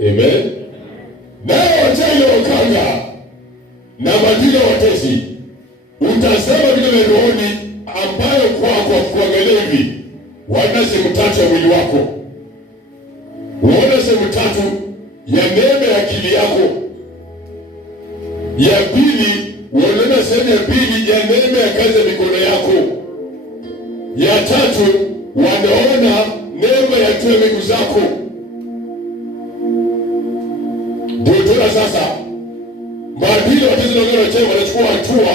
Amen. Nao wachawi wakanga na madini watesi, utasema vile vya rohoni ambayo kwako kuangalia hivi, wana sehemu tatu ya mwili wako. Uone sehemu tatu ya neema ya akili yako. Ya pili, uone sehemu ya pili ya neema ya kazi ya mikono yako. Ya tatu, wanaona neema ya tua miguu zako. Ndio tuna sasa maadili watezi na wengine wachawi wanachukua hatua,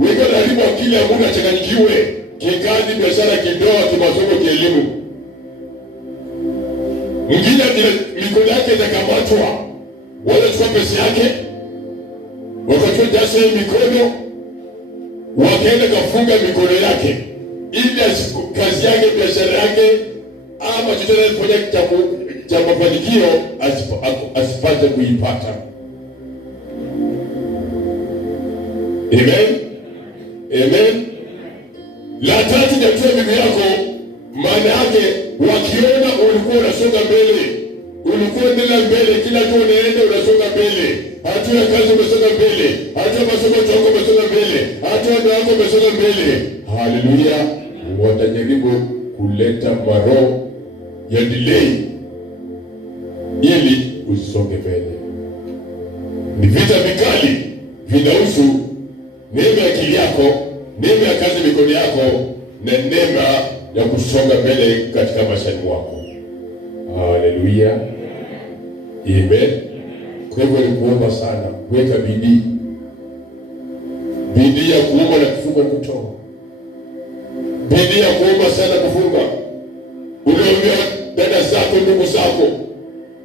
wengine wanaharibu akili ya Mungu achanganyikiwe kikazi, biashara, kidoa, kimasomo, kielimu. Mwingine mikono yake itakamatwa, wanachukua pesa yake, wakachukua jasho ya mikono, wakaenda kafunga mikono yake ili kazi yake, biashara yake ama chochote anafanya cha mafanikio asipate kuipata. Amen. Amen. La tatu ni kutoa miguu yako. Maana yake wakiona ulikuwa unasonga mbele, ulikuwa mbele, kila tu unaenda unasonga mbele, hatua ya kazi umesonga mbele, hatua ya masomo yako umesonga mbele, hatua ya ndoa yako umesonga mbele. Haleluya. Watajaribu kuleta maroho ya delay ili usonge mbele. Ni vita vikali vinahusu neema ya akili yako, neema ya kazi mikono yako, na neema ya kusonga mbele katika maisha yako. Haleluya. Amen. Kwa hivyo ni kuomba sana, weka bidii. Bidii ya kuomba na kufunga kutoa. Bidii ya kuomba sana kufunga. Unaombea dada zako, ndugu zako,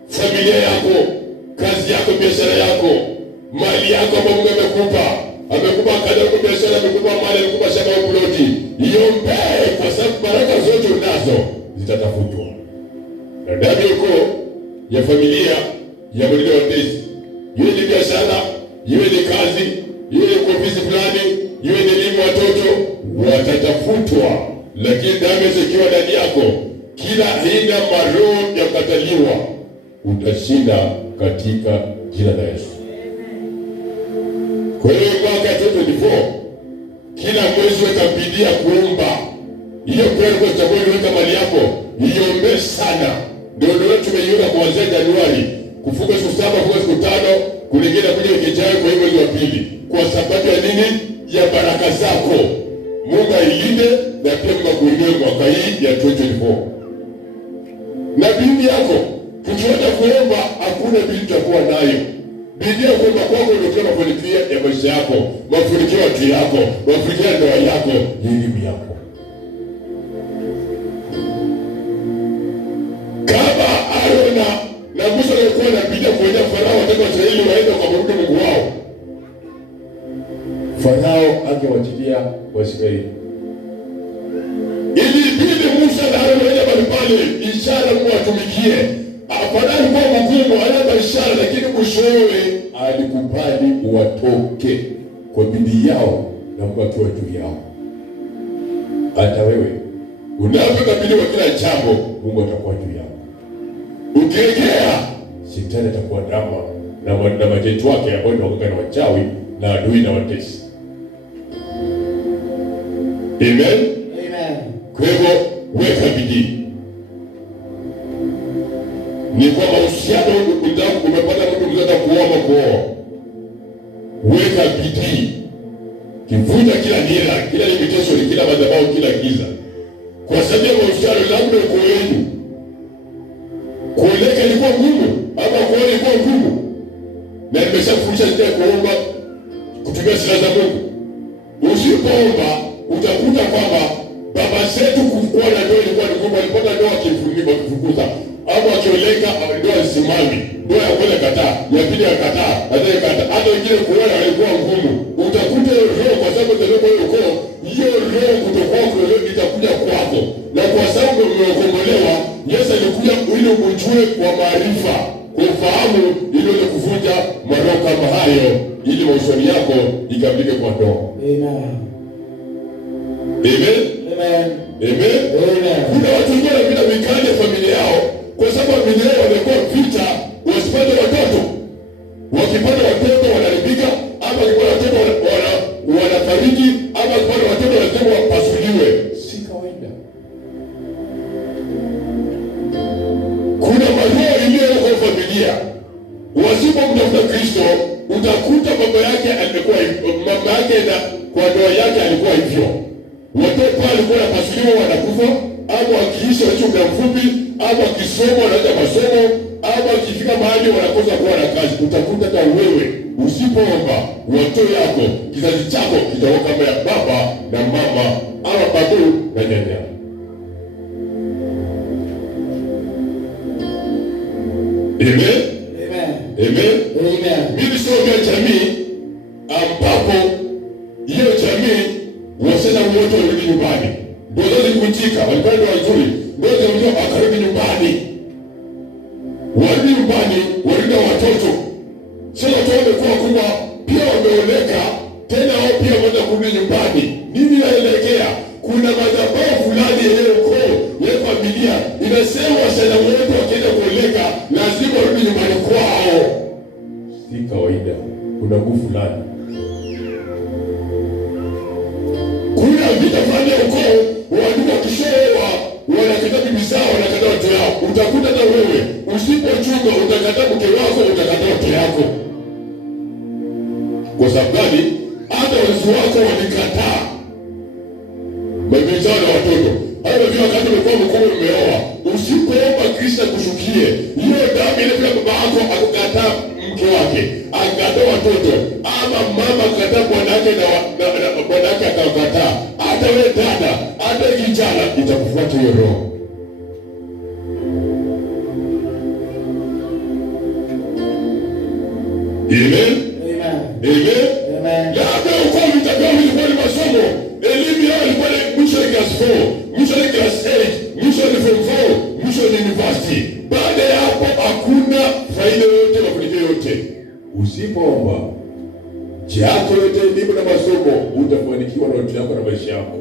familia yako, kazi yako, biashara yako, mali yako ambayo Mungu amekupa. Amekupa kazi yako, biashara, amekupa mali, amekupa shamba au ploti. Iombee kwa sababu baraka zote unazo zitatafutwa. Na ndani yako ya familia ya mwili wa tesi, iwe ni biashara, iwe ni kazi, iwe ni ofisi fulani, iwe ni elimu watoto, watatafutwa. Lakini damu ikiwa ndani yako, kila aina maroho ya kukataliwa utashinda katika jina la Yesu. Kwa hiyo mwaka 2024 kila mwezi weka bidii ya kuomba. Hiyo prayer request ambayo weka mali yako, iombe sana. Ndio tumeiona kuanzia Januari, kufunga siku 7, kufunga siku 5, kulingana kuja wiki ijayo, kwa hivyo mwezi wa pili. Kwa sababu ya nini? Ya baraka zako. Mungu ailinde na pia Mungu akuinue mwaka hii ya 2024. Na bidii yako, tukienda kuomba hakuna bidii tutakuwa nayo. Bidii ya kuomba kwako ndio mafanikio ya maisha yako, mafanikio ya watu yako, mafanikio ya ndoa yako, elimu yako. Kama Arona na Musa walikuwa na bidii kuenda Farao wataka Israeli waende kwa Mungu wao, Farao angewachilia Waisraeli. Ili bidii Musa na Arona waende pale ishara Mungu atumikie. Farao kwa mgumu anaba ishara, lakini mwishowe alikubali watoke kwa bidii yao na Mungu akiwa juu yao. Hata wewe unapokabiliwa kila jambo, Mungu atakuwa juu yako. Ukiregea, shetani atakuwa drama na majeshi wake ambao ni wakaka na wachawi na adui na watesi. Amen. Amen. Kwa hivyo weka bidii. Ni kwa mahusiano umepata mtu mzada kuoa. Weka bidii. Kivunja kila nira, kila limitation, kila madhabahu, kila giza. Kwa sababu ya mahusiano labda uko wenu. Kuoleka ilikuwa ngumu, ama kuoa ilikuwa ngumu. Na nimeshafundisha sisi kuomba kutumia silaha za Mungu. Usipoomba utakuta kwamba baba zetu kuwa na ndoa ilikuwa ni ngumu, walipata ndoa kifukuza. Hapo akioleka ndoa simami, ndoa ya kwanza kataa, ya pili kataa, hata wengine kuoa walikuwa ngumu. Utakuta roho kwa sababu ndio ukoo, hiyo roho kutoka kwa roho itakuja kwako. Na kwa sababu umeokolewa, Yesu alikuja ili ujue kwa maarifa, kwa ufahamu, ili uweze kuvunja maroho kama hayo, ili mahusiano yako ikamilike kwa ndoa. Amen. Amen. Amen. Amen. Kuna watu wengine vita vikali ya familia yao, kwa sababu familia yao wamekuwa vita, wasipate watoto. Wakipata watoto wanaharibika, ama wakipata watoto wanafariki, ama wakipata watoto lazima wapasuliwe. Si kawaida. Kuna maroho iliyo kwa familia. Wasipomtafuta Kristo, utakuta baba yake alikuwa hivyo, mama yake na kwa ndoa yake alikuwa hivyo. Watoto walikuwa wanapasuliwa wanakufa, ama wakiishi muda mfupi, ama wakisoma wanaanza masomo, ama wakifika mahali wanakosa kuwa na kazi. Utakuta hata wewe usipoomba, watoto yako, kizazi chako kitakuwa kama ya baba na mama, ama babu na nyanya. Amen. Amen. Amen. Mimi sio jamii ambapo hiyo jamii wasema wote warudi nyumbani. Ndio zilikunjika, walikuwa wazuri. Ndio ndio akarudi nyumbani. Warudi nyumbani, warudi watoto. Sasa watoto wamekuwa kubwa, pia wameoleka, tena wao pia wanataka kurudi nyumbani. Nini inaelekea? Kuna madhabahu fulani ya ukoo, ya familia inasema sana wote wakienda kuoleka lazima warudi nyumbani kwao. Si kawaida. Kuna nguvu fulani. Kuna vita fulani ya ukoo, watu wakishoa wanakataa bibi zao, wanakataa watoto yao. Utakuta hata wewe usipochunga utakataa mke wako, utakataa watoto yako. Kwa sababu gani? Hata wazazi wako walikataa bibi zao na watoto. Hapo ndio wakati umekuwa mkubwa umeoa. Usipoomba Kristo kushukie, hiyo damu ile bila baba yako akukataa mke wake, akakataa watoto, ama mama akakataa bwana yake na bwana yake akakataa. Hata wewe dada, hata kijana itakufuata hiyo roho. Amen. Amen. Amen. Labda uko mtakao ilikuwa ni masomo, elimu yao ilikuwa ni mwisho ya class 4, mwisho ya class 8, mwisho ya form 4, mwisho ya university. Baada ya hapo hakuna faida yote na kulipa yote. Usipoomba yako yote elimu na masomo, utafanikiwa na watu yako na maisha yako.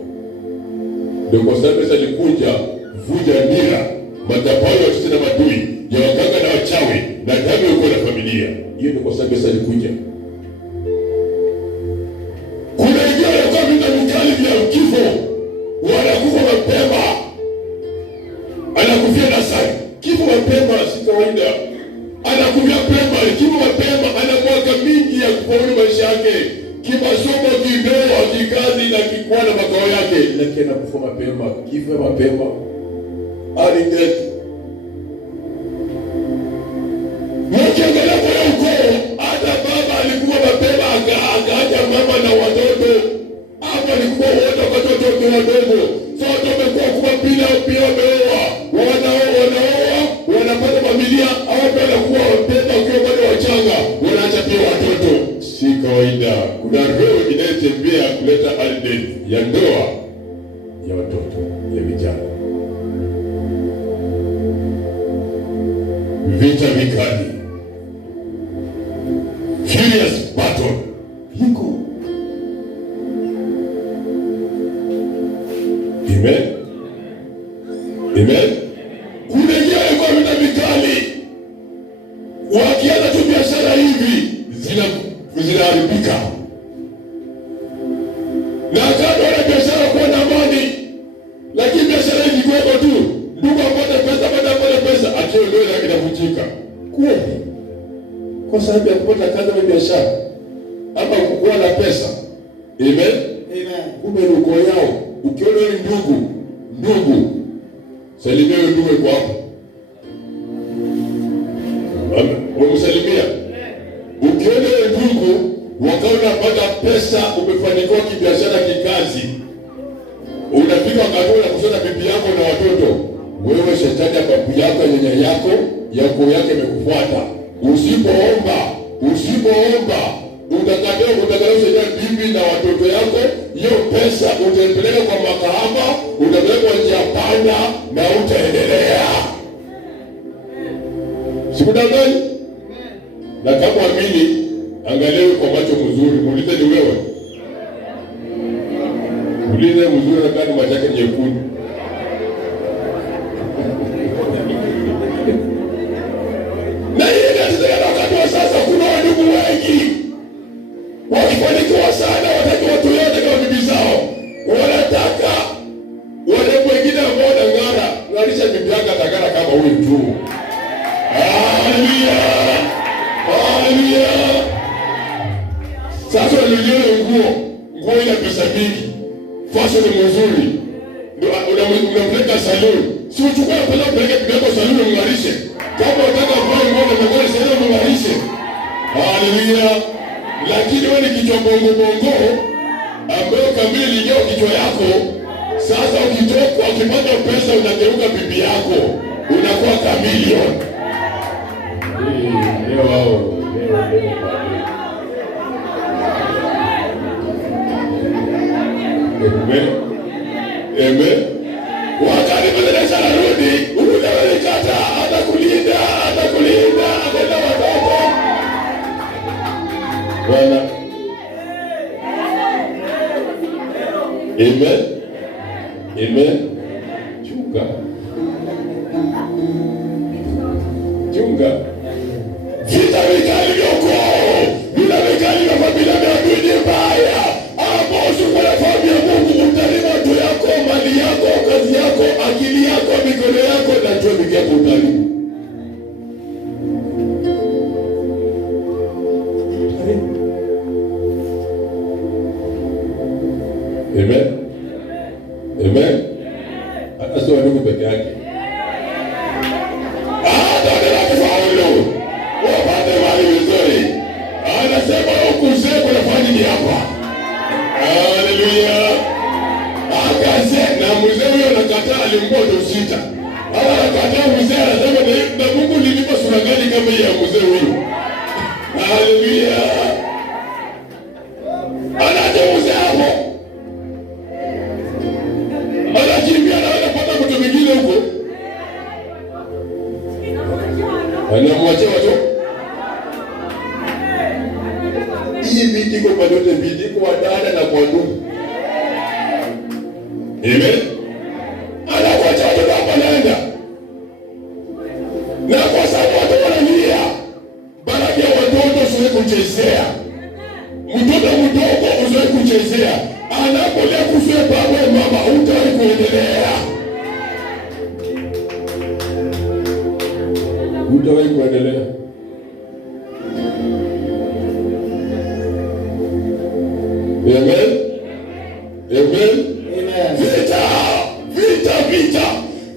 Ndio kwa sababu sasa nikuja vuja nira madhabahu ya sisi na madui ya waganga na wachawi na damu yako na familia. Hiyo ndio kwa sababu sasa nikuja. Kuna wengine kwa vita vikali vya kifo, wanakufa mapema. Anakufia na sai. Kifo mapema si kawaida. Anakufia mapema, kifo mapema, ana mwaka mingi ya kufaulu maisha yake. Kimasomo, kindoa, kikazi na kikuwa na makao yake, lakini anakufa mapema, kifo mapema. Hadi death. Mkiangalia kwa ukoo, hata baba alikuwa mapema akaacha mama na watoto. Hapa alikuwa wote watoto wadogo. Sote wamekuwa kubwa pia wameoa. Wanaoa, wanapata familia, au pia wanakuwa wapenda ukiwa bado wachanga, wanaacha pia watoto. Si kawaida. Kuna roho inayotembea kuleta hali ya ndoa ya watoto, ya vijana. Vita vikali. Furious battle. Hiko. Amen. Amen. Kurejea kwa vita vikali. Wakianza tu biashara hivi zinaharibika. Na kando na biashara kwa na amani. Lakini biashara hivi kwa tu ndugu apate pesa, akiondoa inavunjika. Kweli. Kwa sababu ya kupata kazi na biashara ama kuwa na pesa. Amen. Amen. Kumbe ndugu yao, ukiona ni ndugu salimia ndugu kwa hapo. Umsalimia. Ukiona ndugu wakaona pata pesa, umefanikiwa kibiashara, kikazi, unafika wakati wa kusoma bibi yako na watoto, wewe shetani ya babu yako, nyanya yako, yako yake imekufuata. Usipoomba utakataa bibi na watoto yako, hiyo pesa utaipeleka kwa makahaba, utapeleka kwa njia panda na utaendelea. Sikudangani? Na kama amini, angalia kwa macho mzuri, muulize ni wewe. Muulize mzuri na kani macho yake nyekundu. Na yeye fashion mzuri. Ndio unampeleka saluni. Si uchukue pale upeleke kidogo saluni umngarishe. Kama unataka kuvaa nguo na magari saluni umngarishe. Haleluya. Lakini wewe ni kichwa bongo bongo ambayo kamili leo kichwa yako. Sasa ukitoka ukipata pesa unageuka bibi yako. Unakuwa chameleon. Leo wao. Amen. Wakati mwenye sana rudi, unawelikata, atakulinda, ataenda watoto. Bwana. Amen. Amen. Chunga. Vita vikali vya ukoo, vita vikali vya familia vya dini mbaya. Amosu kwa familia ya Mungu utalima tu yako, mali yako, kazi yako, akili yako, mikono yako na tuwe mikiako utalimu. Amen. Amen. Hata sio ndugu peke yake. Anasema ukuzee kunafanya nini hapa? Haleluya. Akaze na mzee huyo anakataa, alimpa sita. Anakataa mzee, anasema na Mungu nilipa sura gani kama hii ya mzee huyo? Haleluya. Anaje mzee hapo. Anakimbia na anapata mtu mwingine huko. Anamwachia watu. Hii viti kwa yote viti kwa dada na kwa ndugu. Amen. Anakuacha watoto hapa naenda. Na kwa sababu watoto wanalia, baraka ya watoto usiwe kuchezea. Mtoto mdogo usiwe kuchezea. Anapolia kusiwe baba na mama hutawahi kuendelea. Hutawahi kuendelea. Amen. Amen. Vita.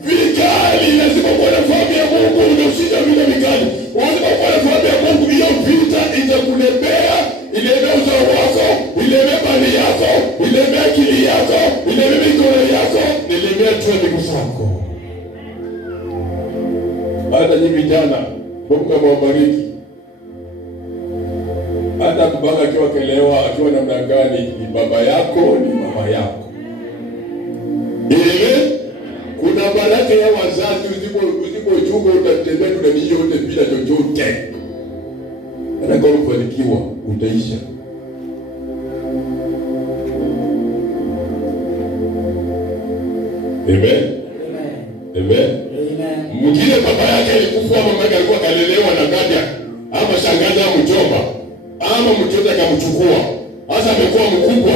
Vikali lazima kuwa na fahamu ya Mungu, unashinda vita vikali. Lazima kuwa na fahamu ya Mungu, hiyo vita itakulemea, ilemea uzao wako, ilemea mali yako, ilemea akili yako, ilemea mikono yako, ilemea tu miguu zako. Hata nyinyi vijana, Mungu amewabariki. Hata kubaka akiwa kelewa, akiwa namna gani, ni baba yako, ni mama yako. Ile kuna baraka ya wazazi, usipochunga utatembea dunia yote bila chochote. Hata kama ufanikiwa utaisha. Amen. Amen. Mwingine baba yake alikufa, mama yake alikuwa kalelewa na dada ama shangazi au mjomba. Ama mtoto akamchukua. Sasa amekuwa mkubwa.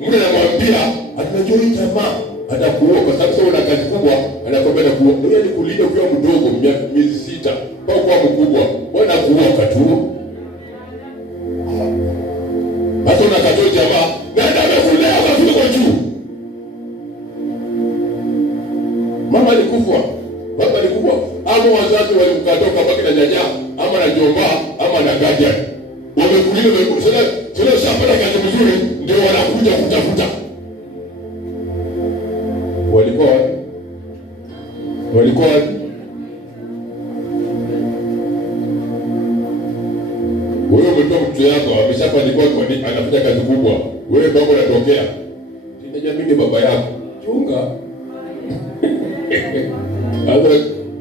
Mungu anamwambia, "Atunajua hii jamaa atakuoa kwa sababu sio una kazi kubwa, anakwambia kuoa. Wewe ni kulinda ukiwa mdogo miezi 6, mpaka kuwa mkubwa. Bwana kuoa tu." Hata unakatoa jamaa, nenda amekulea kafika kwa juu. Mama alikufa. Baba alikufa. Ama wazazi walimkatoka baki na nyanya, ama na jomba, ama na gaja. Wamekulia sasa shamba kazi mzuri ndio wanakuja kutafuta. Walikuwa wewe umetoa mtu yako ameshafanikiwa kwa anafanya kazi kubwa. Wewe baba unatokea. Ninajamini baba yako. Chunga. Hata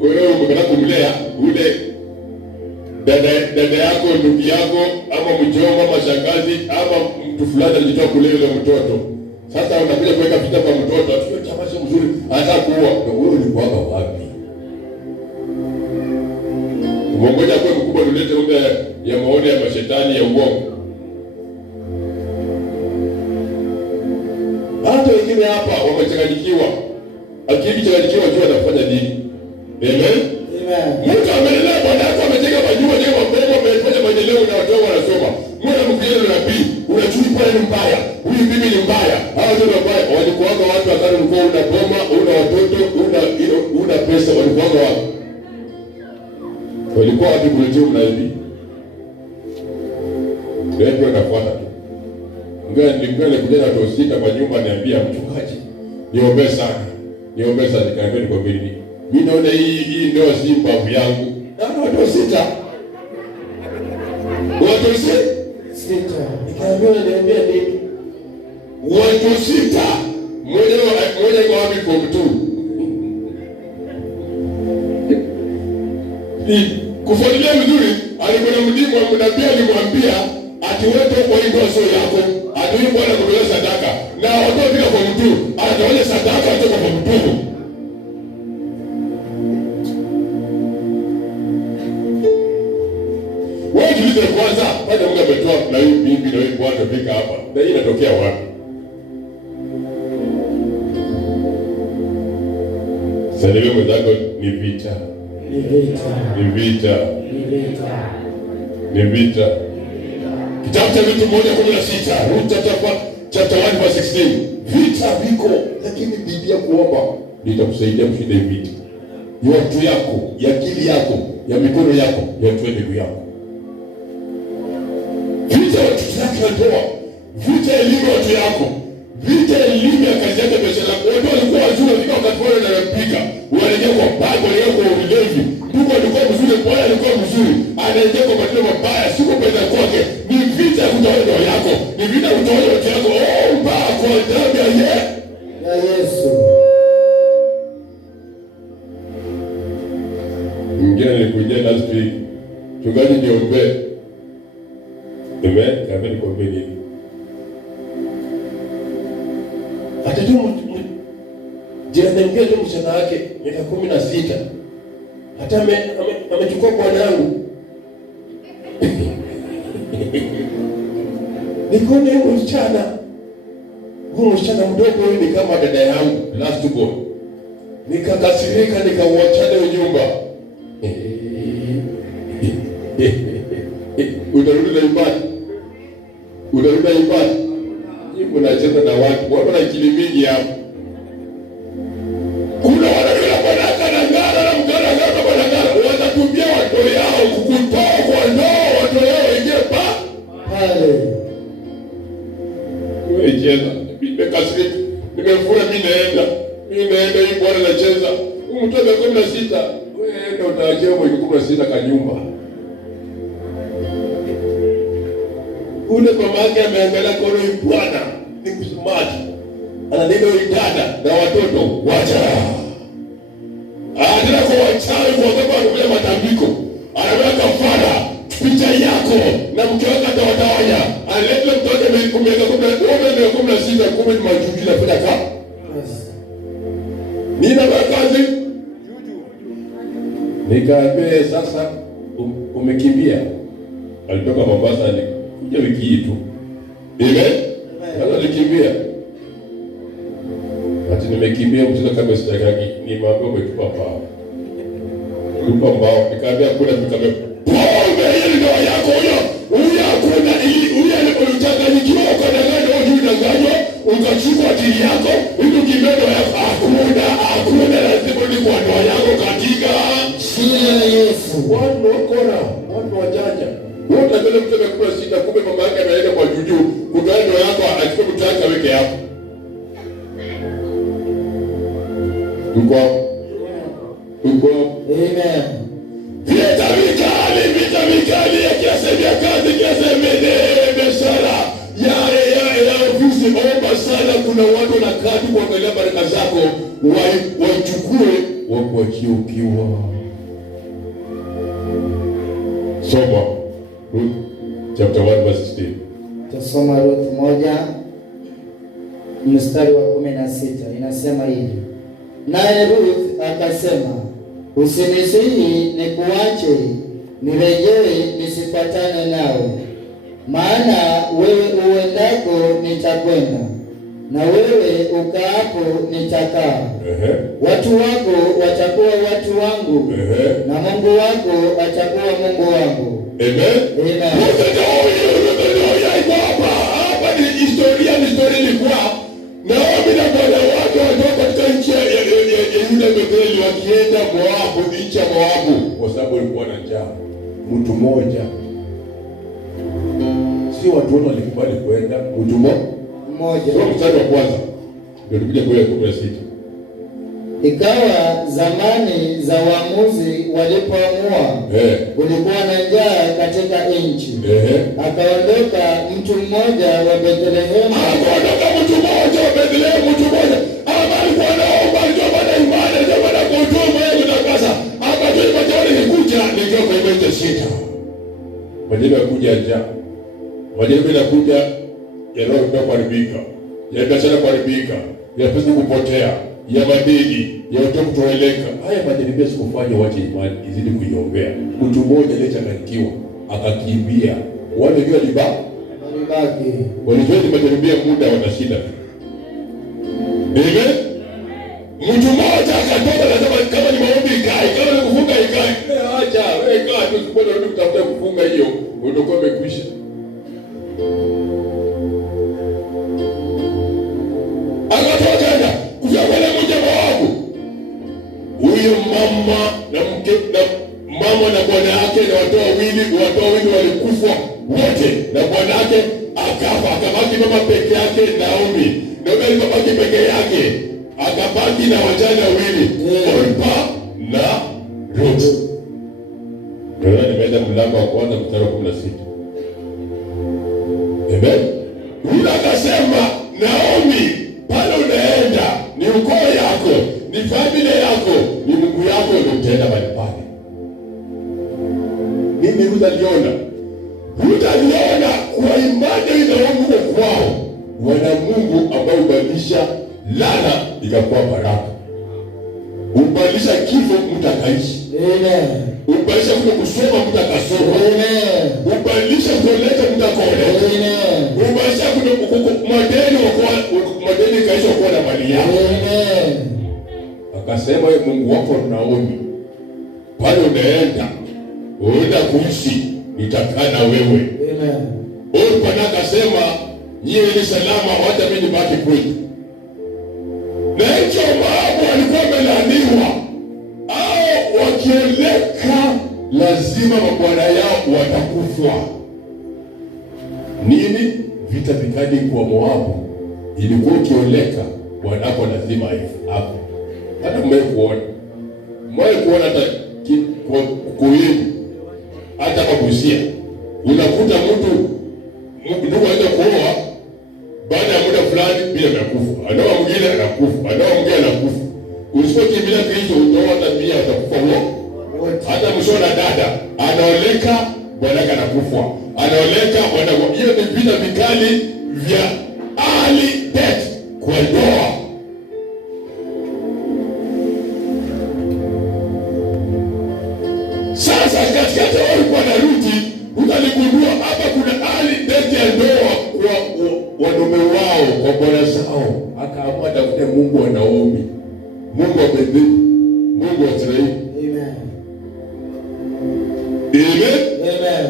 wewe umekana kumlea ule dada yako, ndugu yako, ama mjomba, ama shangazi, ama mtu fulani alijitoa kulea yule mtoto. Sasa unakuja kuweka vita kwa mtoto, sio chama sio mzuri, hata kuoa. Wewe ni baba wapi? Umongoja kwa mkubwa tulete ule ya maoni ya mashetani ya uongo. Hata wengine hapa wamechanganyikiwa. Akili changanyikiwa jua anafanya nini? Amen. Mtu amelelea bwana yako amejenga majumba jengo mapema amefanya maendeleo na watu wanasoma. Mbona mkijana na nabii unachukua pale ni mbaya. Huyu bibi ni mbaya. Hao ndio mbaya. watu wakati ulikuwa una boma, una watoto, una pesa, walikuwa wapi? Walikuwa wapi kuletea mnaibi? Ndio nafuata tu. Nilikuwa kuja na tosita kwa nyumba, niambia mchungaji, niombe sana. Nikaambia niko mbili. Mimi naona hii ndio si mbavu yangu. Na watu sita. Watu sita. Nikaambia niambia nini? Watu sita. Mmoja kwa wapi kwa mtu? Kufuatilia vizuri, alikuwa mdimu wa mnabii alimwambia ati wewe kwa hiyo ndio sio yako. Adui Bwana kutoa sadaka. Na watoto bila kwa mtu, anatoa sadaka kutoka kwa mtu. Wewe jiulize kwanza, baada Mungu ametoa na hii bibi na hii bwana fika hapa. Na hii inatokea wapi? Sasa mwenzako ni vita. Ni vita. Kitabu cha Mitume 1:16, Ruth chapter 1 verse 16. Vita viko, lakini Biblia kuomba itakusaidia kushinda vita. Ya watu yako, ya akili yako, ya mikono yako, ya miguu yako. Vita watu yako ndoa, vita elimu watu yako, vita elimu ya kazi yako, biashara yako. Watu walikuwa wazuri wakati wao wanapiga, wanaingia kwa baba, wanaingia kwa ulevi. Mungu alikuwa mzuri, Bwana alikuwa mzuri, anaingia kwa matendo mabaya, siko pesa kwake. Ni vita kutawala ndoa yako, ni vita kutawala watu yako. Mbaya kwa damu ya Yesu. Mwingine alikuja last week, chungaji niombe. Amen, kama niombe nini? Atajua jirani yangu tu mshana wake miaka 16. Hata amechukua bwana yangu. Nikone huyu msichana mdogo huyu ni kama dada yangu, last born. Nikakasirika, nikauachana nyumba. Utarudi na ibada. Unacheza na watu wana akili mingi hapo. Kuna wanakula baraka na ngara na mgara kama baraka, watatumia watoto yao kukutoa kwa ndoa, watoto yao wenyewe pale. Wewe cheza, nimekasirika, nimefura, mimi naenda hii bwana anacheza. Mtoto wa 16, wewe ndio utaachia kwa 16 kwa nyumba. Ule mama yake ameangalia kwa yule bwana ni msumati. Ananena yule dada na watoto wacha. Anataka kuwachawi kwa sababu ya matambiko. Anaweka kafara picha yako na mke wako atawatawanya. Analeta mtoto miaka 16 10 majuzi na fanya kazi. Nina kazi. Nikaambia sasa umekimbia. Alitoka Mombasa kuja wiki hii tu. Amen. Sasa nikimbia. Ati nimekimbia mtoto kama sitakaki, ni mambo umetupa pao. Tupa mbao, nikaambia kuna nikamwambia, "Pombe hili ndio yako huyo. Huyo hakuna huyo alipochanganyikiwa ukadanganywa au unadanganywa, ukachukua akili yako, hiyo kimedo ya hakuna lazima ni kwa ndoa yako katika jina la Yesu." Watu wajanja. Wewe unataka mtu amekula sita, kumbe mama yake anaenda kwa juju, kutoa ndoa yako achukue mtu wake aweke hapo. Uko. Amen. Vita vikali ya kiasi vya kazi, kiasi biashara, ya ofisi. Omba sana, kuna watu na kadi kuangalia baraka zako, wachukue wakuachie ukiwa. Soma Ruth chapter 1 verse 16. Tusoma Ruth 1 mstari wa 16. Inasema hivi: naye Ruth akasema, usinisihi nikuache nirejee nisipatane nawe, maana wewe uendako nitakwenda, na wewe ukaapo nitakaa. Watu wako watakuwa watu wangu, na Mungu wako atakuwa Mungu wangu. Amen. Hapa ni historia ilikuwa Naomi na bwana wake wakakuja Betheli wakienda Moabu, nchi ya Moabu, kwa sababu walikuwa na njaa. Mtu mmoja, si watu wote walikubali kwenda, mtu mmoja. Sio mstari wa kwanza ndio tulikuja kwa 16. Ikawa zamani za waamuzi walipoamua, kulikuwa na njaa katika nchi. Akaondoka mtu mmoja wa Bethlehemu. Akaondoka mtu mmoja wa Bethlehemu, mtu mmoja ambaye alikuwa anaomba, alikuwa na imani, alikuwa na kutubu yeye kutakasa. Akatoa majani nikuja nikiwa kwa imani sita. Majani yakuja njaa. Majani yanakuja yanao kuharibika. Ya biashara kuharibika, ya pesa kupotea, ya madeni, ya watu kutoeleka. Haya majaribio sikufanya wache imani izidi kuiombea. Mtu mmoja aliyechanganyikiwa akakimbia. Wale ndio walibaki. Walijua ni majaribio muda watashinda. Amen. Mtu mmoja akatoka na kama ni maombi ikae, kama ni kufunga ikae. Acha, wewe kaa tu sipo ndio kutafuta kufunga hiyo. Utakuwa umekwisha. Akatoka kufanya mmoja Moabu. Huyo mama na mke na mama na bwana yake na watu wawili walikufa wote, na bwana yake akafa, akabaki mama peke yake Naomi. Naomi alibaki peke yake, akabaki na wajane wawili, Orpa na Ruth. Ndio nimeenda mlango wa kwanza mstari wa 16. Amen. Yule akasema, Naomi, pale unaenda ni ukoo yako, ni familia yako, ni Mungu yako ndio utaenda mahali pale. Mimi Ruth aliona kwa imani inaomba kwao, wana Mungu ambao ubadilisha laana ikakuwa baraka. Ubadilisha kifo mtu akaishi. Amen. Ubadilisha kusoma mtu akasoma. Amen. Ubadilisha kuleta mtu akaoleka. Amen. Ubadilisha madeni kaisha kuwa na mali yako. Amen. Akasema wewe Mungu wako Naomi, pale unaenda kuishi, nitakaa na wewe. Amen. Orpa akasema nyie ni salama, hata mimi nibaki kwetu. Na hicho Moabu walikuwa wamelaaniwa, au wakioleka lazima mabwana yao watakufa. Nini? Vita vikali kwa Moabu. Ilikuwa ukioleka bwanako lazima afe. Hata mwe kuona hata kuibu hata mabusia, unakuta mtu ndugu aenda kuoa, baada ya muda fulani bila kufa, anaoa mwingine anakufa, anakufa. Usipokimbilia Kristo utaoa hata pia utakufa wote. Hata mshona dada anaoleka, bwanake anakufa, anaoleka bwanako. Hiyo ni vita vikali vya early death kwa ndoa. Sasa katikati wao kwa Ruthi, utaligundua hapa kuna early death ya ndoa kwa wanaume wao, kwa bwana zao. Akaamua tafute Mungu wa Naomi, Mungu wa Betheli, Mungu wa Israeli. Amen. Amen.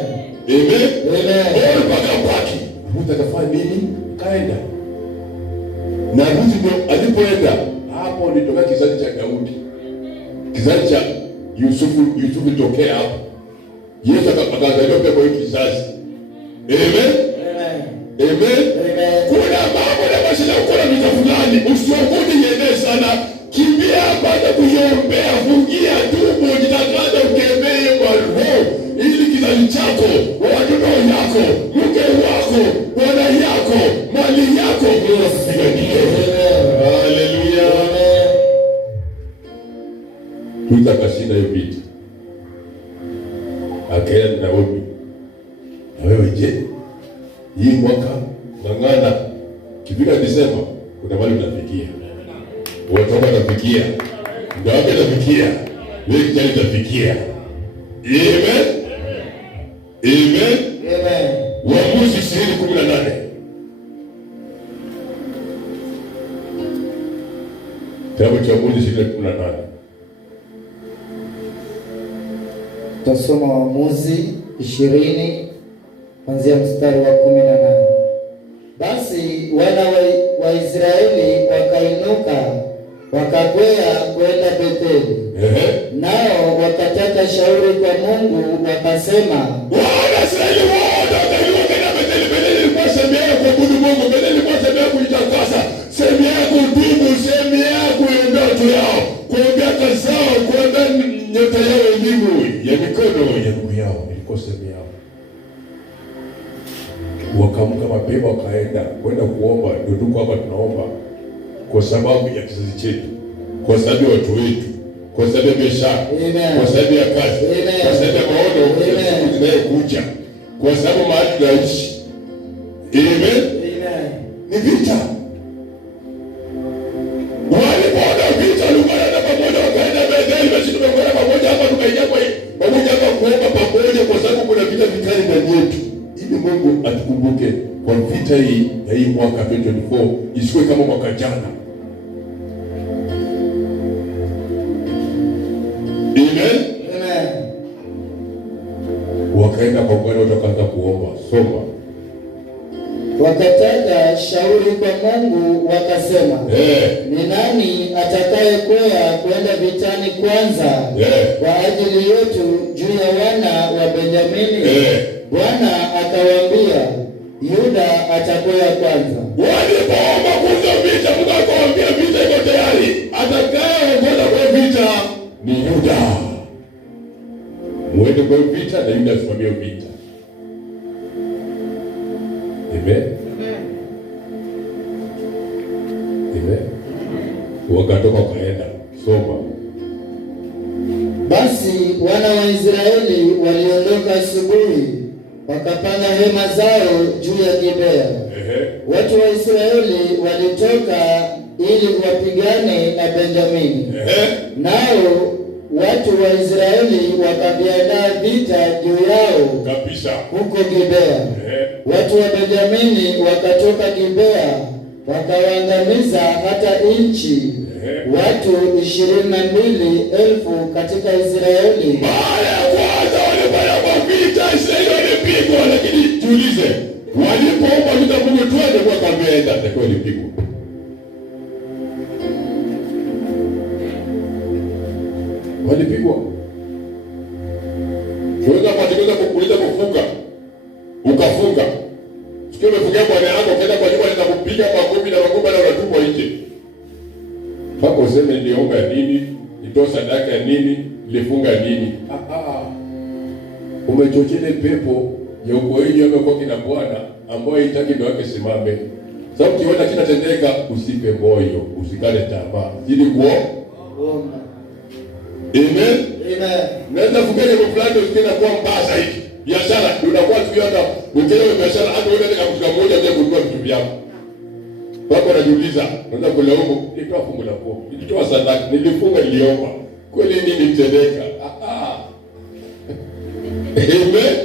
Amen. Amen. Amen. Pakapaki. Ruth akafanya nini? Kaenda. Na Ruth ndio alipoenda, hapo nditoka kizazi cha Daudi. Kizazi cha Yusufu tokea hapo. Yesu akazaliwa kwa hiyo kizazi. Amen. Amen. Amen. Kuna mambo na mashida uko na vitu fulani, usiogope yeye sana. Kimbia baada kuiombea, fungia tubu, jitakaza ukemee kwa roho, ili kizazi chako, watoto wako, mke wako, bwana yako, mali yako usifikie. Haleluya. Tutakashinda hiyo vita. Akaenda Naomi, na wewe je? Hii mwaka ng'ang'ana, kifika Desemba kuna wale utafikia. Watoto watafikia, ndio wake watafikia, wewe kijana utafikia. Amen. Amen. Amen. Waamuzi 20:18. Kitabu cha Waamuzi 20:18. Tasoma Waamuzi 20 kuanzia mstari wa 18. Basi wana wa Israeli wakainuka wakakwea kwenda Betheli. Nao wakataka shauri kwa Mungu, wakasema, wana Israeli wote wakaenda Betheli. Betheli ilikuwa sehemu ya kuabudu Mungu. Betheli ilikuwa sehemu ya kujitakasa, sehemu ya kutubu, sehemu ya kuombea watu yao, kuombea kazi zao, kuombea nyota yao, elimu ya mikono ya ndugu yao. Ilikuwa sehemu yao. Wakaamka mapema kwenda kuomba. Ndio tuko hapa tunaomba kwa sababu ya kizazi chetu, kwa sababu ya watu wetu, kwa sababu ya biashara, kwa sababu ya kazi, kwa sababu ya maono yanayokuja, kwa sababu mahali tunaishi. Amen. Ni vita. Walipoona vita waliungana pamoja, wakaenda Betheli. Basi tumekwenda pamoja hapa, tukaingia pamoja hapa kuomba pamoja, kwa sababu kuna vita vikali ndani yetu, ili Mungu atukumbuke kwa vita hii ya hii mwaka 2024 isiwe kama mwaka jana. Amen. Wakaenda kwa Bwana, wakaanza kuomba. Soma. Wakataka shauri kwa Mungu, wakasema, ni nani atakaye kwenda vitani kwanza kwa ajili yetu juu ya wana wa Benjamini? Bwana akawaambia, Yuda atakwea kwanza. Walipoomba kuanza vita, Mungu akawaambia vita iko tayari. Atakaye kwa vita ni Yuda. Mwende kwa vita na Yuda asimamie vita. Amen. Amen. Wakatoka wakaenda. Soma. Basi wana wa Israeli waliondoka asubuhi, wakapanga hema zao juu ya Gibea. Watu wa Israeli walitoka ili wapigane na Benjamini. Nao watu wa Israeli wakaviandaa vita juu yao kabisa huko Gibea. Watu wa Benjamini wakatoka Gibea, wakawaangamiza hata nchi watu 22,000 katika Israeli. Mara ya kwanza walifanya kwa vita, Israeli walipigwa. Lakini tuulize, walipoomba vita Mungu tuende kwa kamenda, atakuwa walipigwa. Walipigwa. Tunaweza kukuuliza kufunga, ukafunga. Sikia umefungia bwana yako, ukaenda kwa nyumba anaweza kupiga makofi na makofi na unatupwa nje. Mpaka useme niliomba nini, nitoa sadaka nini, nilifunga nini. Umechochele pepo ya ukoeni yako kwa kina Bwana ambayo haitaki ndio yake simame. Sababu kiona kinatendeka, usipe moyo, usikale tamaa. Zidi kuomba. Amen. Naweza kufanya mambo fulani usikiona kuwa mbaya zaidi. Biashara unakuwa tu hata ukielewa biashara hata wewe unataka kutoka moja ndio kununua vitu vyako. Baba anajiuliza, unaweza kulaumu, nitoa fungu la 10. Nilitoa sadaka, nilifunga, niliomba. Kweli nini nitendeka? Amen.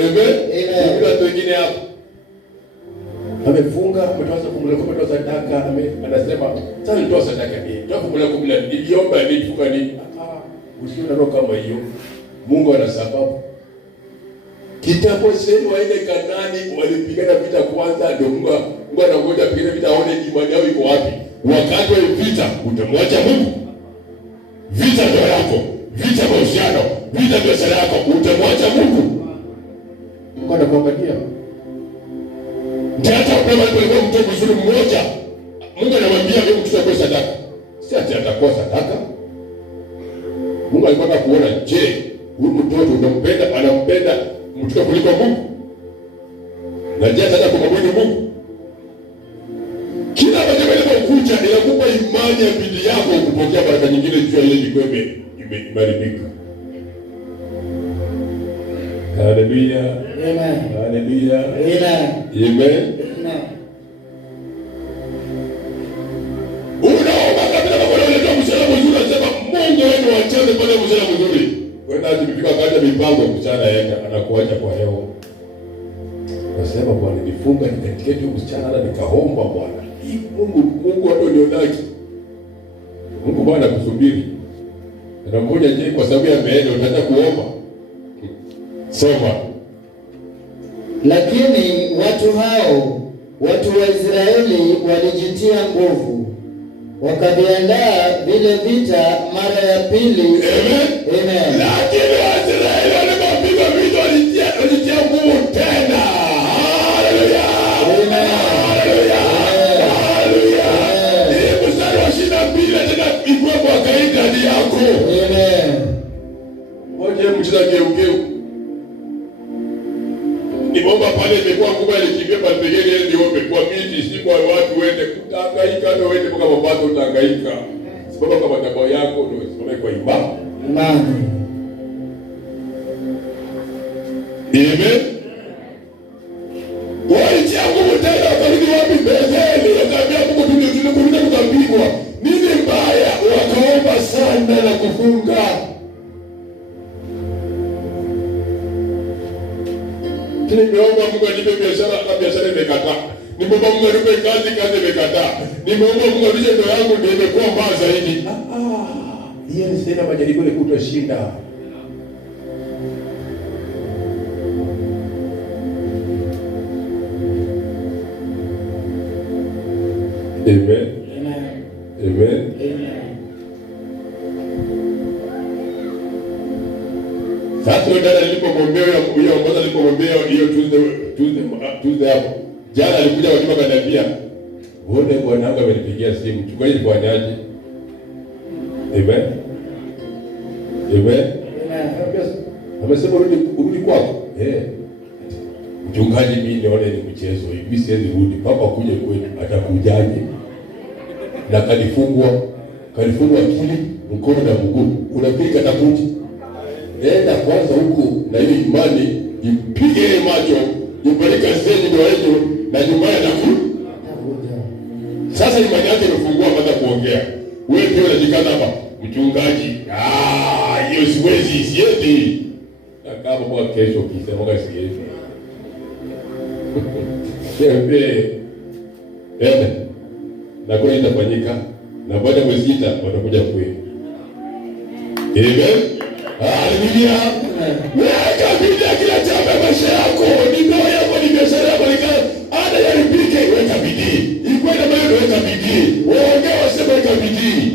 Amen. Kuna watu wengine hapo amefunga, ametoa fungu la 10, ametoa sadaka, anasema, "Sasa nitoa sadaka nini? Nitoa fungu la 10, niliomba, nilifunga nini?" Usiona roho kama hiyo. Mungu ana sababu. Kitambo sasa waende Kanaani walipigana vita kwanza, ndio Mungu anangoja pigana vita aone imani yao iko wapi. Wakati wa vita utamwacha Mungu. Vita ndio yako, vita mahusiano, vita biashara yako, utamwacha Mungu. Mungu anakuangalia. Ndio hata kama alikuwa mtu mzuri mmoja, Mungu anamwambia hebu tuchukue sadaka. Si ati atakosa sadaka. Mungu alikuwa kuona, je, huyu mtoto unampenda, anampenda mtoto kuliko Mungu? Na je, sasa kumwabudu Mungu? Kila wakati unapokuja inakupa imani ya bidii yako kupokea baraka nyingine juu ya ile jikweme imeharibika. Haleluya. Amen. Haleluya. Amen. Amen. Unaomba kabla ya msalaba mzuri, unasema Mungu wewe wachane pale msalaba mzuri. Wewe ukifika kaja mipango mchana yeye anakuacha kwa leo. Nasema Bwana nifunga nikatiketi mchana na nikaomba Bwana. Mungu ndio nionaki. Mungu Bwana kusubiri. Na mmoja je kwa sababu ya meenda utaanza kuomba. Soma. Lakini watu wa Israeli walijitia nguvu, wakaviandaa vile vita mara ya pili. Amen. Lakini Waisraeli walipopigwa vita walitia nguvu tena. Haleluya. Amen. Haleluya. Haleluya. Hii mstari wa 22 tena ikuwe kwa kaida yako. Amen. Wote mcheza geugeu. Niomba pale imekuwa kubwa ilikimbia pale pengine ile niombe kwa miti si kwa watu wende kutangaika ndio wende mpaka mapato utangaika. Sababu kama tabao yako ndio usimame kwa imani. Imani. Amen. Walitia nguvu tena wakarudi wapi? Betheli. Wakaambia Mungu tunakuja tukapigwa. Nini mbaya? Wakaomba sana na kufunga. Nimeomba Mungu anipe biashara na biashara imekataa. Nimeomba Mungu anipe kazi imekataa. Nimeomba Mungu anipe ndoa yangu ndio imekuwa mbaya zaidi. Hiyo ni sema majaribu ile kutashinda. Amen. Amen. Sasa ndio nilipomwambia huyo mmoja alipomwambia hiyo Tuesday hapo. Jana alikuja watu wakaniambia, "Uone bwana wangu amenipigia simu. Chukua bwanaje?" Amen. Amen. Amesema urudi kwako. Mchungaji mimi nione ni mchezo. Hivi siwezi rudi. Papa kuja kwetu atakujaje? Na kalifungwa akili, mkono na mguu. Unapika atakuja. Nenda kwanza huku na hiyo imani impige macho, impeleka stage ndio hiyo na nyumbani atakuja. Sasa imani yake imefungua baada kuongea. Wewe pia unajikaza hapa, mchungaji. Hiyo siwezi. Na kama kwa kesho kisema kwa siwezi. Na kwa itafanyika na baada ya mwezi sita watakuja kweli. Amen. Haleluya. Weka bidii kila jambo la maisha yako. Ni ndoa yako, ni biashara yako, ana yaribike, weka bidii. Ikwenda mbele, weka bidii. Waongea waseme weka bidii.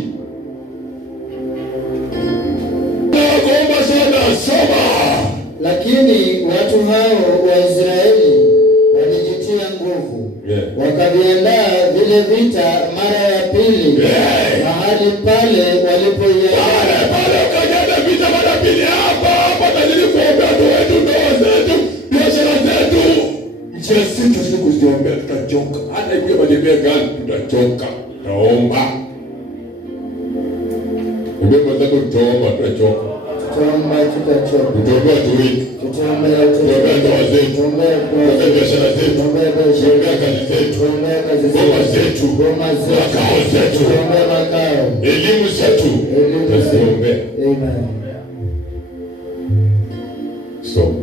Naomba sana soma. Lakini watu hao wa Israeli walijitia nguvu. Wakaviandaa vile vita mara ya pili. Mahali pale vita mara pili hapa tajiri kuombea ndoa zetu, biashara zetu. Njia zetu siku ziombea tutachoka. Hata ikuja madebea gani tutachoka. Naomba. Mbona zako tutaomba tutachoka. Tutaombea tu wiki. Tutaombea ndoa zetu. Tutaombea biashara zetu. Tutaombea kazi zetu. Boma zetu. Makao zetu. Elimu zetu. Tutaombea. Amen. So,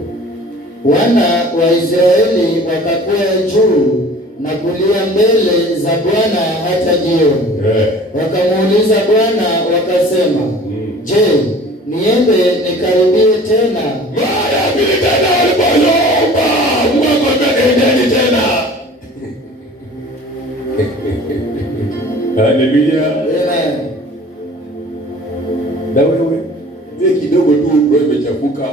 wana wa Israeli wakakwea juu na kulia mbele za Bwana hata jioni. Wakamuuliza Bwana wakasema, "Je, niende nikaribie tena?" Mara pili tena walipoomba, Mungu akamwambia endeni tena. Haleluya. Amen. Na wewe kidogo tu roho imechafuka,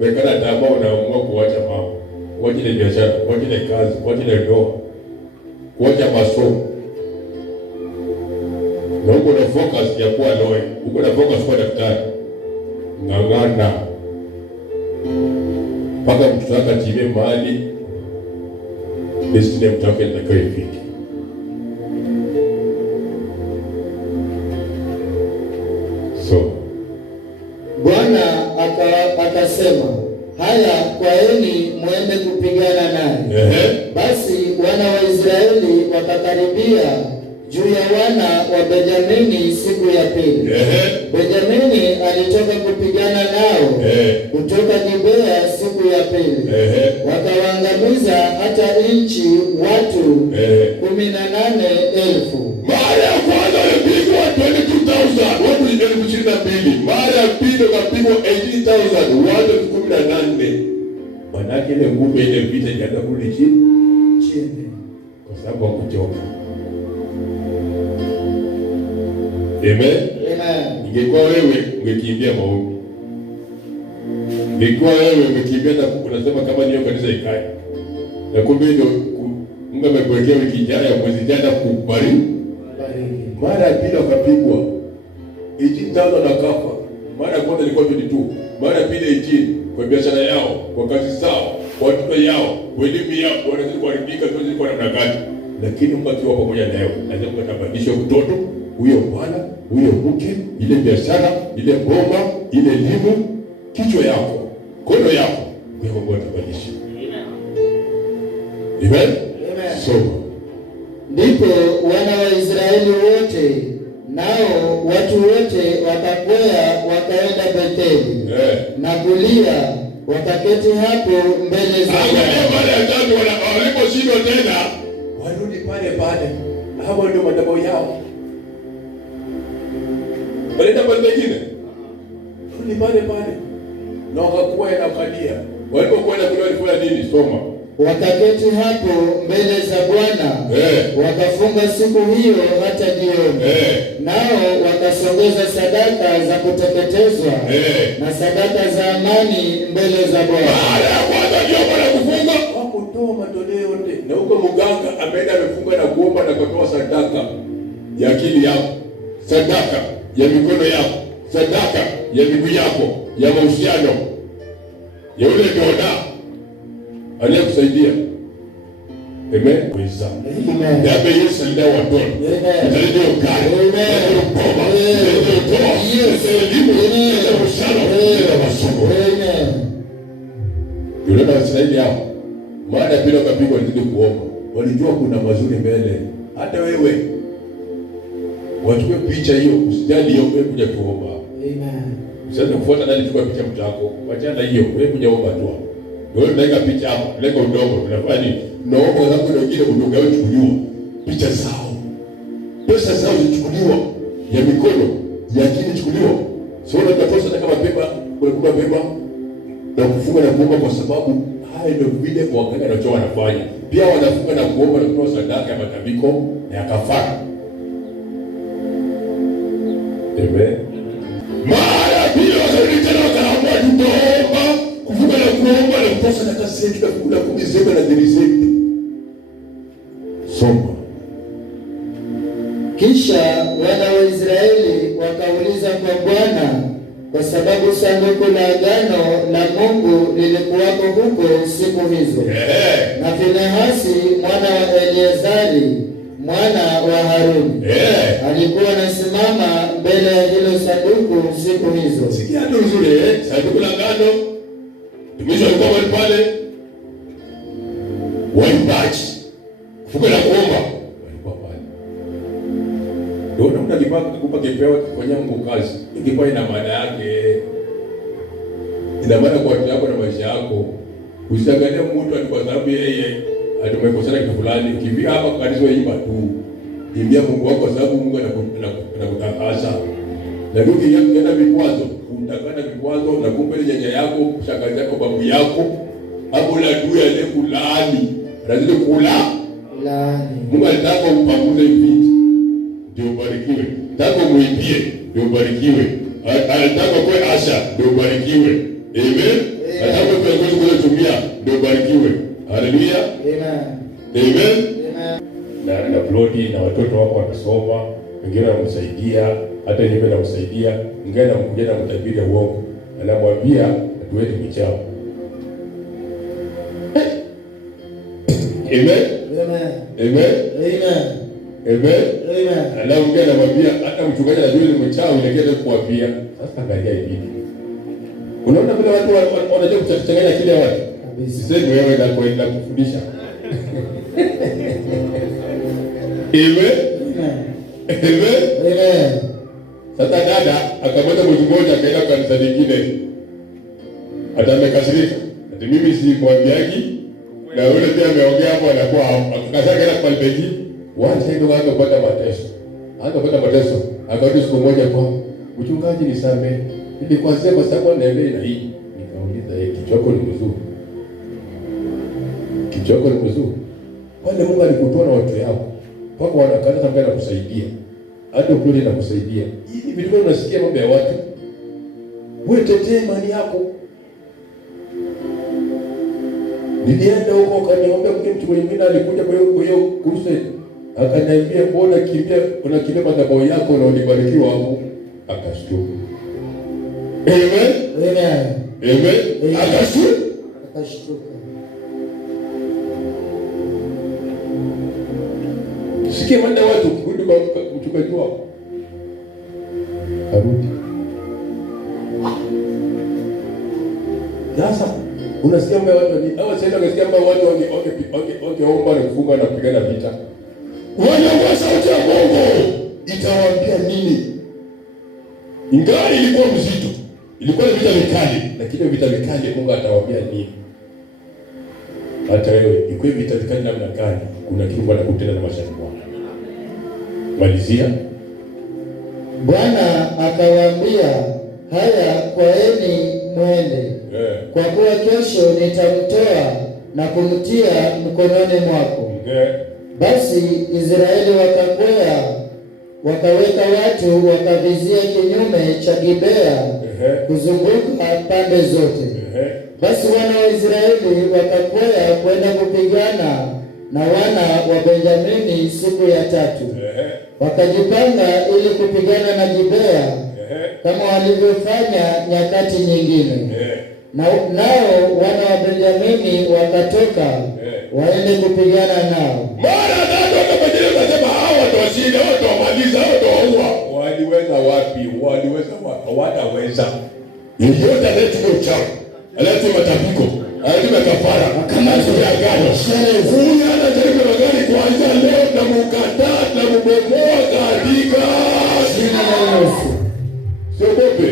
wekana tamaa, unaamua kuacha mambo, kuacha ile biashara, kuacha ile kazi, kuacha ile ndoa, kuacha masomo. Na uko na focus ya kuwa lawyer, uko na focus kwa daktari. Ng'ang'ana mpaka mtu wako atimie mahali destiny mtako itakayofika. So Bwana akasema, "Haya, kwaeni muende kupigana naye." Basi wana wa Israeli wakakaribia juu ya wana wa Benyamini siku ya pili. Benyamini alitoka kupigana nao kutoka Gibea siku ya pili. Wakawaangamiza hata nchi watu 18,000. Mara ya kwanza walipigwa 22,000, watu 22,000. Mara ya pili wakapigwa 18,000, watu 18,000. Manake ile nguvu ile vita ikaanza kurudi chini kwa sababu hakuchoka. Amen. Ingekuwa wewe ungekimbia maombi. Ingekuwa wewe ungekimbia na unasema kama niyo kanisa ikae. Na kumbe ndio Mungu amekuwekea wiki ijayo mwezi jana kukubariki. Mara ya pili ukapigwa 18,000 na kafa. Mara ya kwanza ilikuwa 22, mara ya pili 18 kwa biashara yao, kwa kazi zao, kwa watoto yao, kwa elimu yao, wanazidi kuharibika tu ziko namna gani. Lakini Mungu akiwa pamoja nayo, lazima atabadilisha mtoto, huyo bwana, huyo mke, ile biashara, ile boma, ile elimu, kichwa yako, kono yako, kwa Mungu atabadilisha. Amen. So ndipo wana wa Israeli wote nao watu wote wakakwea wakaenda Betheli na kulia wakaketi hapo mbele za Bwana. Baada ya tatu waliposhindwa tena warudi pale pale. Hapo ndio madhabahu yao. Walienda pale pengine. Rudi pale pale. Na wakakuwa na kadia. Walipokwenda kule walifanya nini? Soma. Wakaketi hapo mbele za Bwana, wakafunga siku hiyo hata jioni. Nao wakasongeza sadaka za kuteketezwa na sadaka za amani mbele za Bwana. Baada ya kwanza ndio wale kufunga, hakutoa matoleo yote. Na huko mganga ameenda amefunga na kuomba na kutoa sadaka ya akili yako, sadaka ya mikono yako, sadaka ya miguu yako, ya mahusiano, ya ule doda aliyekusaidia. Amen. Amen. Yabe Yesu ndio watoto. Amen. Ndio kale. Amen. Boma. Ndio toa. Yesu elimu. Ndio mshahara. Ndio masomo. Amen. Yule na Israeli hao. Maana bila kapigwa walizidi kuomba. Walijua kuna mazuri mbele. Hata wewe wachukue picha hiyo, usijali hiyo, wewe kuja kuomba. Amen. Usianze kufuata nani chukua picha mtako. Wachana hiyo, wewe kuja omba tu. Wewe unaweka picha hapo, unaweka udongo, unafanya nini? Naomba wako wengine udongo wao chukuliwa. Picha zao. Pesa zao zichukuliwa. Ya mikono, ya akili chukuliwa. Sio unatoa sadaka kama beba, kwa beba na kufunga na kuomba kwa sababu haya ndio vile waganga na wachao wanafanya. Pia wanafunga na kuomba na kutoa sadaka ya matambiko na ya kafara. Amen. Mara pia wanataka wakaamua tuomba, kufunga na kuomba na kutoa sadaka zetu na kula kumizema na dili zetu. Soma. Kisha wana wa Israeli wakauliza kwa Bwana, kwa sababu sanduku la agano la Mungu lilikuwako huko siku hizo. Na Finehasi mwana wa Eleazari mwana wa Haruni alikuwa anasimama mbele ya hilo sanduku siku hizo. Sikia ndio nzuri, sanduku la agano tumisho alikuwa pale waibaji kufunga na kuomba walikuwa pale. Ndio unaona kukupa kipeo kufanya Mungu kazi. Ingekuwa ina maana yake. Ina maana kwa watu wako na maisha yako. Usiangalie mtu kwa sababu yeye atumekosana kitu fulani. Kimbia hapa kanisa imba tu. Kimbia Mungu wako kwa sababu Mungu anakutakasa. Lakini ukienda vikwazo, utakana vikwazo na kumbe nyanya yako, shangazi yako, babu yako, hapo la dua ile kulani. Lazima kula. Mungu anataka upanguze viti. Ndio ubarikiwe. Nataka muibie, ndio ubarikiwe. Anataka kwa asha, ndio ubarikiwe. Amen. Nataka kiongozi kule tumia, ndio ubarikiwe. Haleluya. Amen. Na ploti na watoto wako wanasoma, wengine wanamsaidia, hata yeye anamsaidia, mwingine anamkuja na mtabiri ya uongo. Anamwambia atuweke michao. Amen. Anaongea anamwambia hata mchungaji anajua ni mchao ile kuambia. Sasa angalia hivi. Unaona vile watu wanajua kuchanganya kile watu. Sasa wewe ndio kwenda kufundisha. Amen. Sasa dada akamwenda mtu mmoja akaenda kanisa lingine. Atamekasirika. Ati mimi si mwambiaji na yule pia ameongea hapo anakuwa akakasaka kaenda kwa albegi. Wacha ndio wao kupata mateso. Akapata mateso. Akarudi siku moja kwa mchungaji nisamee. Nilikuanzia kwa sababu anaendelea na hii. Nikauliza kichoko ni mzuri. Kichoko ni mzuri. Wale Mungu alikutoa na watu yako. Pako wanakanisa mbele kusaidia. Hata hata ukweli inakusaidia. Hivi vitu unasikia mambo ya watu, wewe tetee imani yako. Nilienda huko akaniambia mtu mwingine alikuja kwa hiyo crusade, akaniambia mbona unakimbia madhabahu yako na ulibarikiwa hapo. Akashtuka. Amen. Amen. Akashtuka. Sikia manda watu kurudi kwa mchungaji wao. Karudi. Sasa unasikia mbaya watu ni au sasa unasikia mbaya watu wangeomba na kufunga na kupigana vita. Wanaomba sauti ya Mungu itawaambia nini? Ingawa ilikuwa mzito, ilikuwa vita vikali, lakini vita vikali Mungu atawaambia nini? Hata wewe iko vita vikali namna gani, kuna kitu Bwana kutenda na maisha yako. Malizia. Bwana akawaambia, haya kwaeni mwende. Kwa kuwa kesho nitamtoa na kumtia mkononi mwako. Basi Israeli wakakwea, wakaweka watu wakavizia kinyume cha Gibea kuzunguka pande zote. Basi wana wa Israeli wakakwea kwenda kupigana na wana wa Benjamini siku ya tatu. Wakajipanga ili kupigana na Gibea kama walivyofanya nyakati nyingine. Nao wana wa Benjamini wakatoka waende kupigana nao. Mara ndio wakabadilika wasema hao watawashinda, watawamaliza, watawaua. Waliweza wapi? Hawataweza. Yeyote anayetaka uchawi, alete matapiko, alete kafara, kama sura gani? Huyu anajaribu na gani kuanza leo na mkataa na mbomoa katika jina la Yesu. Siogope.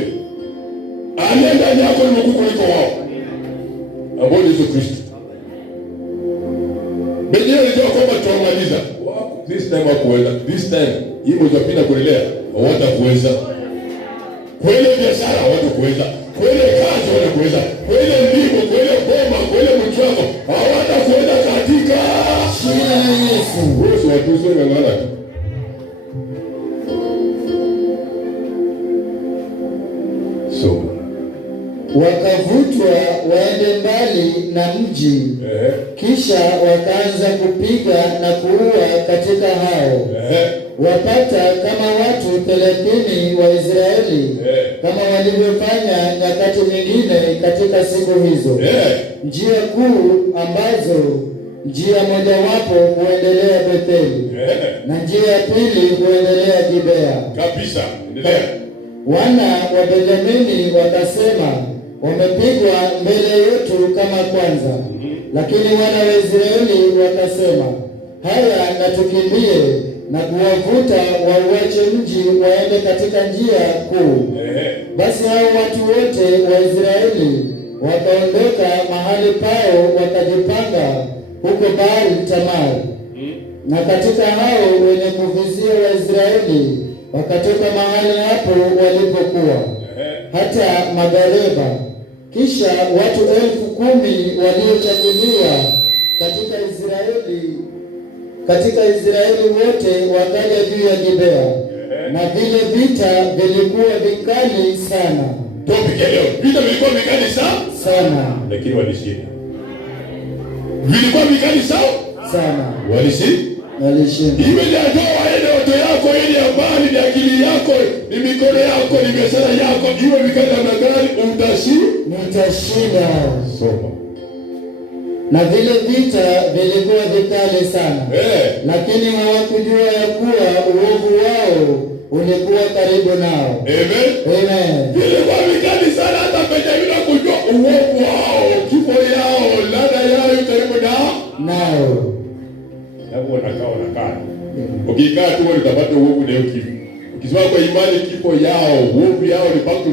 Anenda yako ni mkuu kuliko wao. Ambao ni Yesu Kristo. Bejea ndio kwamba tuamaliza. This time hakuweza. This time hii mjapinda kulelea hawatakuweza. Kwele biashara hawatakuweza. Kwele kazi hawatakuweza. Kwele ndimo, kwele boma, kwele mchwako hawatakuweza katika jina la Yesu. Yesu watuzo ngangana. So wakavutwa waende mbali na mji. Kisha wakaanza kupiga na kuua katika hao. Wapata kama watu 30 wa Israeli, kama walivyofanya nyakati nyingine katika siku hizo. Njia kuu ambazo njia mojawapo huendelea Betheli, na njia ya pili huendelea Gibea. Kabisa. Endelea. Wana wa Benjamini wakasema, wamepigwa mbele yetu kama kwanza. Lakini wana wa Israeli wakasema, haya na tukimbie na kuwavuta wauache mji waende katika njia kuu. Basi hao watu wote wa Israeli wakaondoka mahali pao wakajipanga huko Baal-Tamar. Na katika hao wenye kuvizia wa Israeli wakatoka mahali hapo walipokuwa hata Magareba. Kisha watu 10,000 waliochaguliwa katika Israeli wote wakaja juu ya Gibea, na vile vita vilikuwa vikali sana. Vita vilikuwa vikali sana, lakini walishinda. Vilikuwa vikali sana, walishinda. Imejatoa waende watu yako, ili amani ni akili yako, ni mikono yako, ni biashara yako, iwe vikali na gani nitashinda. Soma. Na vile vita vilikuwa vikali sana. Lakini hawakujua ya kuwa uovu wao ulikuwa karibu nao. Amen. Vilikuwa vikali sana hata Benjamini kujua uovu wao, kifo yao, laana yao karibu nao. Hapo wanakaa. Ukikaa tu utapata uovu na kifo. Ukisema kwa imani kifo yao, uovu yao ni back to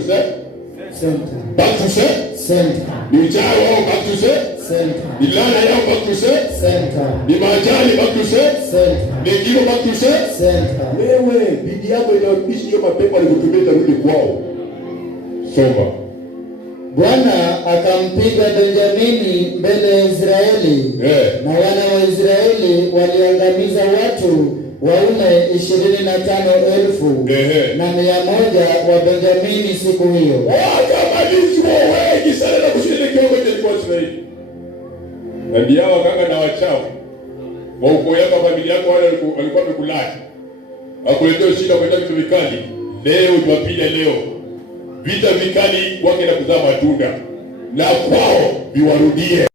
center. Ni uchawi wao back to center. Ni laana yao back to center. Ni majani back to center. Ni kilo back to center. Wewe bidii yako inaopishi hiyo mapepo alikutumia tarudi kwao. Soma. Bwana akampiga Benjamini mbele ya Israeli. Na wana wa Israeli waliangamiza watu waume 25,100 wa Benjamini siku hiyo. Wakamalizwa wengi sana na kushinda kiwango cha Israeli. Na ndio wakanga na wachawi wa ukoo yako, familia yako, wale walikuwa wamekulaki akuletea shida, kwenda vitu vikali. Leo Jumapili, leo vita vikali wake na kuzaa matunda na kwao viwarudie.